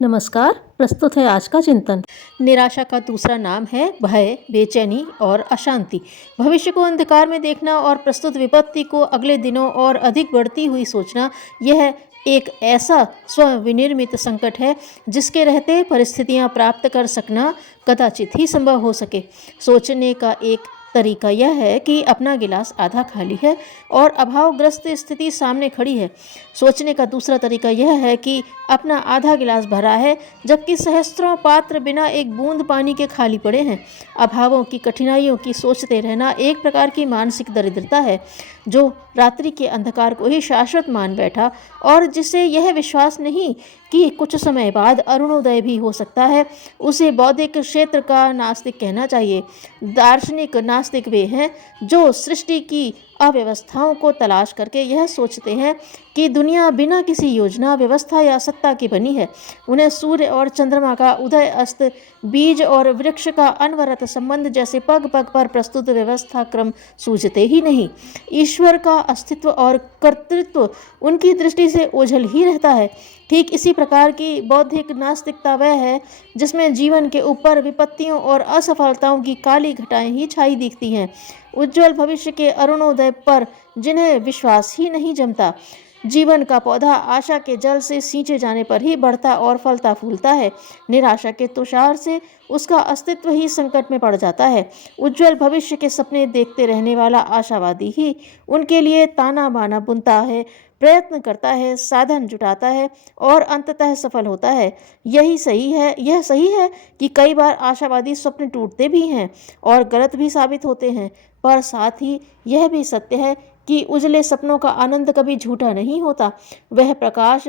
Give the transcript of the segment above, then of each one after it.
नमस्कार। प्रस्तुत है आज का चिंतन। निराशा का दूसरा नाम है भय, बेचैनी और अशांति। भविष्य को अंधकार में देखना और प्रस्तुत विपत्ति को अगले दिनों और अधिक बढ़ती हुई सोचना, यह एक ऐसा स्वविनिर्मित संकट है जिसके रहते परिस्थितियां प्राप्त कर सकना कदाचित ही संभव हो सके। सोचने का एक तरीका यह है कि अपना गिलास आधा खाली है और अभावग्रस्त स्थिति सामने खड़ी है। सोचने का दूसरा तरीका यह है कि अपना आधा गिलास भरा है जबकि सहस्त्रों पात्र बिना एक बूंद पानी के खाली पड़े हैं। अभावों की कठिनाइयों की सोचते रहना एक प्रकार की मानसिक दरिद्रता है जो रात्रि के अंधकार को ही शाश्वत मान बैठा और जिसे यह विश्वास नहीं कि कुछ समय बाद अरुणोदय भी हो सकता है, उसे बौद्धिक क्षेत्र का नास्तिक कहना चाहिए। दार्शनिक नास्तिक वे हैं जो सृष्टि की अव्यवस्थाओं को तलाश करके यह सोचते हैं कि दुनिया बिना किसी योजना, व्यवस्था या सत्ता की बनी है। उन्हें सूर्य और चंद्रमा का उदय अस्त, बीज और वृक्ष का अनवरत संबंध जैसे पग पग पर प्रस्तुत व्यवस्था क्रम सूझते ही नहीं। ईश्वर का अस्तित्व और कर्तृत्व उनकी दृष्टि से ओझल ही रहता है। ठीक इसी प्रकार की बौद्धिक नास्तिकता वह है जिसमें जीवन के ऊपर विपत्तियों और असफलताओं की काली घटाएं ही छाई दिखती हैं। उज्जवल भविष्य के अरुणोदय पर जिन्हें विश्वास ही नहीं जमता। जीवन का पौधा आशा के जल से सींचे जाने पर ही बढ़ता और फलता फूलता है। निराशा के तुषार से उसका अस्तित्व ही संकट में पड़ जाता है। उज्जवल भविष्य के सपने देखते रहने वाला आशावादी ही उनके लिए ताना बाना बुनता है, प्रयत्न करता है, साधन जुटाता है और अंततः सफल होता है। यह सही है कि कई बार आशावादी स्वप्न टूटते भी हैं और गलत भी साबित होते हैं, पर साथ ही यह भी सत्य है कि उजले सपनों का आनंद कभी झूठा नहीं होता। वह प्रकाश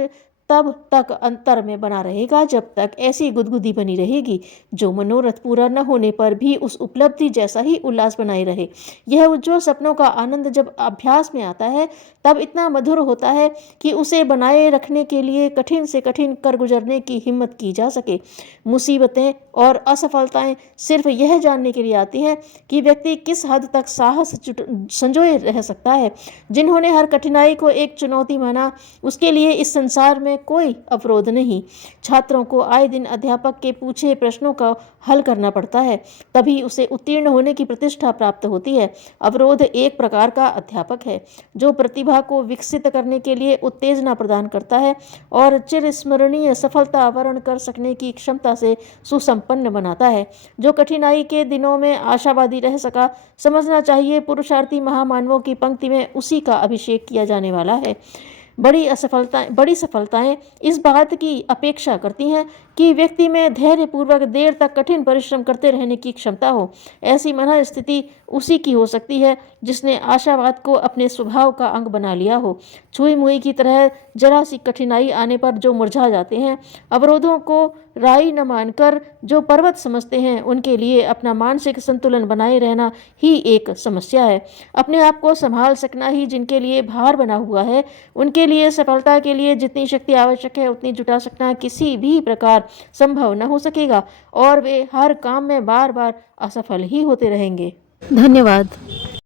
तब तक अंतर में बना रहेगा जब तक ऐसी गुदगुदी बनी रहेगी जो मनोरथ पूरा न होने पर भी उस उपलब्धि जैसा ही उल्लास बनाए रहे। यह उज्ज्वल सपनों का आनंद जब अभ्यास में आता है तब इतना मधुर होता है कि उसे बनाए रखने के लिए कठिन से कठिन कर गुजरने की हिम्मत की जा सके। मुसीबतें और असफलताएं सिर्फ यह जानने के लिए आती हैं कि व्यक्ति किस हद तक साहस संजोए रह सकता है। जिन्होंने हर कठिनाई को एक चुनौती माना, उसके लिए इस संसार में कोई अवरोध नहीं। छात्रों को आए दिन अध्यापक के पूछे प्रश्नों का हल करना पड़ता है, तभी उसे उत्तीर्ण होने की प्रतिष्ठा प्राप्त होती है। अवरोध एक प्रकार का अध्यापक है जो प्रतिभा को विकसित करने के लिए उत्तेजना प्रदान करता है और चिरस्मरणीय सफलता वर्ण कर सकने की क्षमता से सुसंपन्न बनाता है। जो कठिनाई के दिनों में आशावादी रह सका, समझना चाहिए पुरुषार्थी महामानवों की पंक्ति में उसी का अभिषेक किया जाने वाला है। बड़ी सफलताएं इस बात की अपेक्षा करती हैं कि व्यक्ति में धैर्यपूर्वक देर तक कठिन परिश्रम करते रहने की क्षमता हो। ऐसी मन स्थिति उसी की हो सकती है जिसने आशावाद को अपने स्वभाव का अंग बना लिया हो। छुई मुई की तरह जरा सी कठिनाई आने पर जो मुरझा जाते हैं, अवरोधों को राई न मानकर जो पर्वत समझते हैं, उनके लिए अपना मानसिक संतुलन बनाए रहना ही एक समस्या है। अपने आप को संभाल सकना ही जिनके लिए भार बना हुआ है, उनके लिए सफलता के लिए जितनी शक्ति आवश्यक है उतनी जुटा सकना किसी भी प्रकार संभव न हो सकेगा और वे हर काम में बार बार असफल ही होते रहेंगे। धन्यवाद।